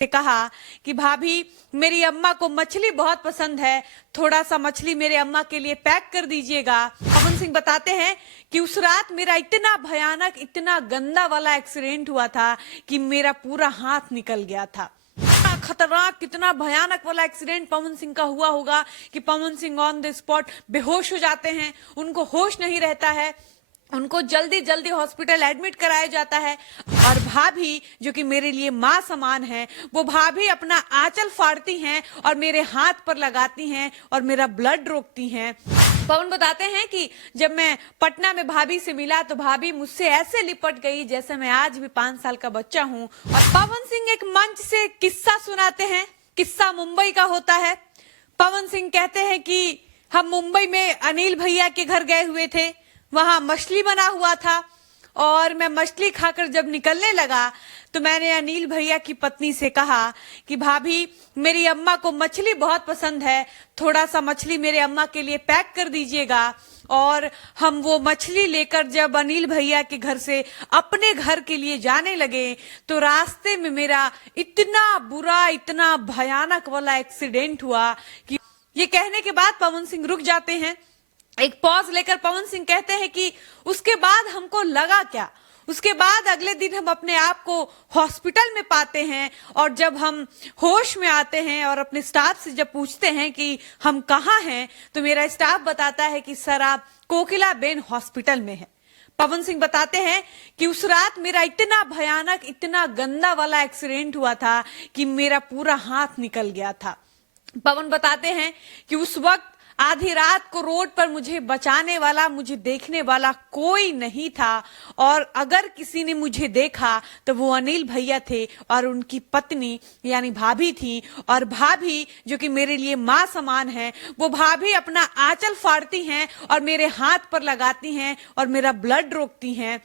से कहा कि भाभी मेरी अम्मा को मछली बहुत पसंद है, थोड़ा सा मछली मेरे अम्मा के लिए पैक कर दीजिएगा। पवन सिंह बताते हैं कि उस रात मेरा इतना भयानक, इतना गंदा वाला एक्सीडेंट हुआ था कि मेरा पूरा हाथ निकल गया था। कितना खतरनाक, कितना भयानक वाला एक्सीडेंट पवन सिंह का हुआ होगा कि Pawan Singh on the spot बेहोश हो जाते हैं, उनको होश नहीं रहता है, उनको जल्दी जल्दी हॉस्पिटल एडमिट कराया जाता है। और भाभी जो कि मेरे लिए माँ समान है, वो भाभी अपना आंचल फाड़ती हैं और मेरे हाथ पर लगाती हैं और मेरा ब्लड रोकती हैं। पवन बताते हैं कि जब मैं पटना में भाभी से मिला तो भाभी मुझसे ऐसे लिपट गई जैसे मैं आज भी 5 साल का बच्चा हूँ। और पवन सिंह एक मंच से किस्सा सुनाते हैं। किस्सा मुंबई का होता है। पवन सिंह कहते हैं कि हम मुंबई में अनिल भैया के घर गए हुए थे, वहां मछली बना हुआ था और मैं मछली खाकर जब निकलने लगा तो मैंने अनिल भैया की पत्नी से कहा कि भाभी मेरी अम्मा को मछली बहुत पसंद है, थोड़ा सा मछली मेरे अम्मा के लिए पैक कर दीजिएगा। और हम वो मछली लेकर जब अनिल भैया के घर से अपने घर के लिए जाने लगे तो रास्ते में मेरा इतना बुरा, इतना भयानक वाला एक्सीडेंट हुआ कि ये कहने के बाद पवन सिंह रुक जाते हैं। एक पॉज लेकर पवन सिंह कहते हैं कि उसके बाद हमको लगा क्या, उसके बाद अगले दिन हम अपने आप को हॉस्पिटल में पाते हैं और जब हम होश में आते हैं और अपने स्टाफ से जब पूछते हैं कि हम कहाँ हैं तो मेरा स्टाफ बताता है कि सर आप कोकिलाबेन हॉस्पिटल में हैं। पवन सिंह बताते हैं कि उस रात मेरा इतना भयानक, इतना गंदा वाला एक्सीडेंट हुआ था कि मेरा पूरा हाथ निकल गया था। पवन बताते हैं कि उस वक्त आधी रात को रोड पर मुझे बचाने वाला, मुझे देखने वाला कोई नहीं था और अगर किसी ने मुझे देखा तो वो अनिल भैया थे और उनकी पत्नी यानी भाभी थी। और भाभी जो कि मेरे लिए माँ समान है, वो भाभी अपना आंचल फाड़ती हैं और मेरे हाथ पर लगाती हैं और मेरा ब्लड रोकती हैं।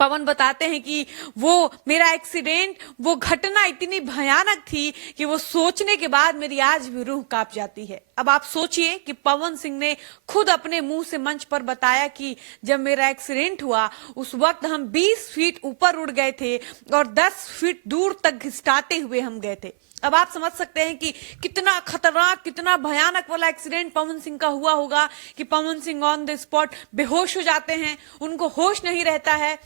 पवन बताते हैं कि वो मेरा एक्सीडेंट, वो घटना इतनी भयानक थी कि वो सोचने के बाद मेरी आज भी रूह कांप जाती है। अब आप सोचिए कि पवन सिंह ने खुद अपने मुंह से मंच पर बताया कि जब मेरा एक्सीडेंट हुआ उस वक्त हम 20 फीट ऊपर उड़ गए थे और 10 फीट दूर तक घिसटाते हुए हम गए थे। अब आप समझ सकते हैं कि कितना खतरनाक, कितना भयानक वाला एक्सीडेंट पवन सिंह का हुआ होगा कि Pawan Singh on the spot बेहोश हो जाते हैं, उनको होश नहीं रहता है,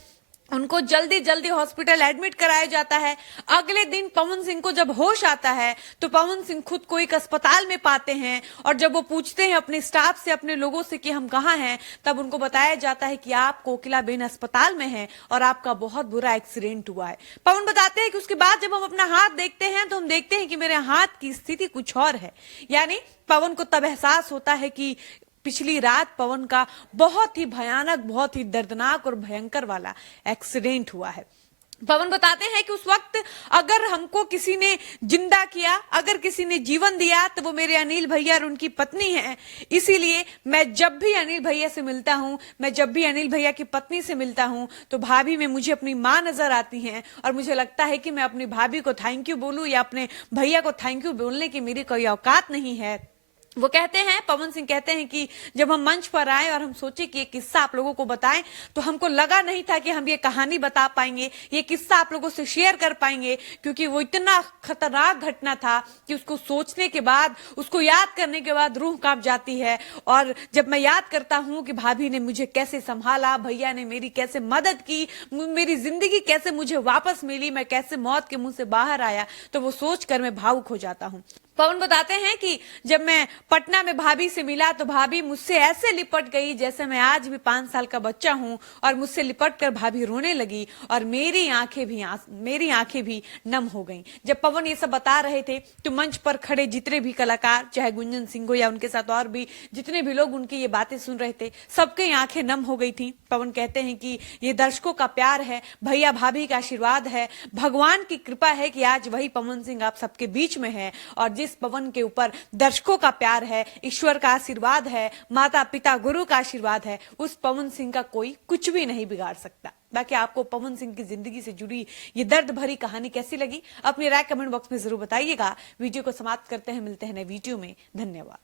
उनको जल्दी जल्दी हॉस्पिटल एडमिट कराया जाता है। अगले दिन पवन सिंह को जब होश आता है तो पवन सिंह खुद को एक अस्पताल में पाते हैं और जब वो पूछते हैं अपने स्टाफ से, अपने लोगों से कि हम कहाँ हैं, तब उनको बताया जाता है कि आप कोकिलाबेन अस्पताल में हैं और आपका बहुत बुरा एक्सीडेंट हुआ है। पवन बताते हैं कि उसके बाद जब हम अपना हाथ देखते हैं तो हम देखते हैं कि मेरे हाथ की स्थिति कुछ और है। यानी पवन को तब एहसास होता है कि पिछली रात पवन का बहुत ही भयानक, बहुत ही दर्दनाक और भयंकर वाला एक्सीडेंट हुआ है। पवन बताते हैं कि उस वक्त अगर हमको किसी ने जिंदा किया, अगर किसी ने जीवन दिया तो वो मेरे अनिल भैया और उनकी पत्नी है। इसीलिए मैं जब भी अनिल भैया से मिलता हूँ, मैं जब भी अनिल भैया की पत्नी से मिलता हूँ तो भाभी में मुझे अपनी माँ नजर आती हैं और मुझे लगता है कि मैं अपनी भाभी को थैंक यू बोलूं या अपने भैया को थैंक यू बोलने की मेरी कोई औकात नहीं है। वो कहते हैं, पवन सिंह कहते हैं कि जब हम मंच पर आए और हम सोचे कि ये किस्सा आप लोगों को बताएं तो हमको लगा नहीं था कि हम ये कहानी बता पाएंगे, ये किस्सा आप लोगों से शेयर कर पाएंगे, क्योंकि वो इतना खतरनाक घटना था कि उसको सोचने के बाद, उसको याद करने के बाद रूह कांप जाती है। और जब मैं याद करता हूँ कि भाभी ने मुझे कैसे संभाला, भैया ने मेरी कैसे मदद की, मेरी जिंदगी कैसे मुझे वापस मिली, मैं कैसे मौत के मुंह से बाहर आया, तो वो सोचकर मैं भावुक हो जाता हूँ। पवन बताते हैं कि जब मैं पटना में भाभी से मिला तो भाभी मुझसे ऐसे लिपट गई जैसे मैं आज भी 5 साल का बच्चा हूं और मुझसे लिपटकर भाभी रोने लगी और मेरी आंखें भी नम हो गईं। जब पवन ये सब बता रहे थे तो मंच पर खड़े जितने भी कलाकार, चाहे गुंजन सिंह हो या उनके साथ और भी जितने भी लोग उनकी ये बातें सुन रहे थे, सबके आंखें नम हो गई थी। पवन कहते हैं कि ये दर्शकों का प्यार है, भैया भाभी का आशीर्वाद है, भगवान की कृपा है कि आज वही पवन सिंह आप सबके बीच में है और जिस पवन के ऊपर दर्शकों का प्यार है, ईश्वर का आशीर्वाद है, माता पिता गुरु का आशीर्वाद है, उस पवन सिंह का कोई कुछ भी नहीं बिगाड़ सकता। बाकी आपको पवन सिंह की जिंदगी से जुड़ी ये दर्द भरी कहानी कैसी लगी, अपनी राय कमेंट बॉक्स में जरूर बताइएगा। वीडियो को समाप्त करते हैं, मिलते हैं नए वीडियो में। धन्यवाद।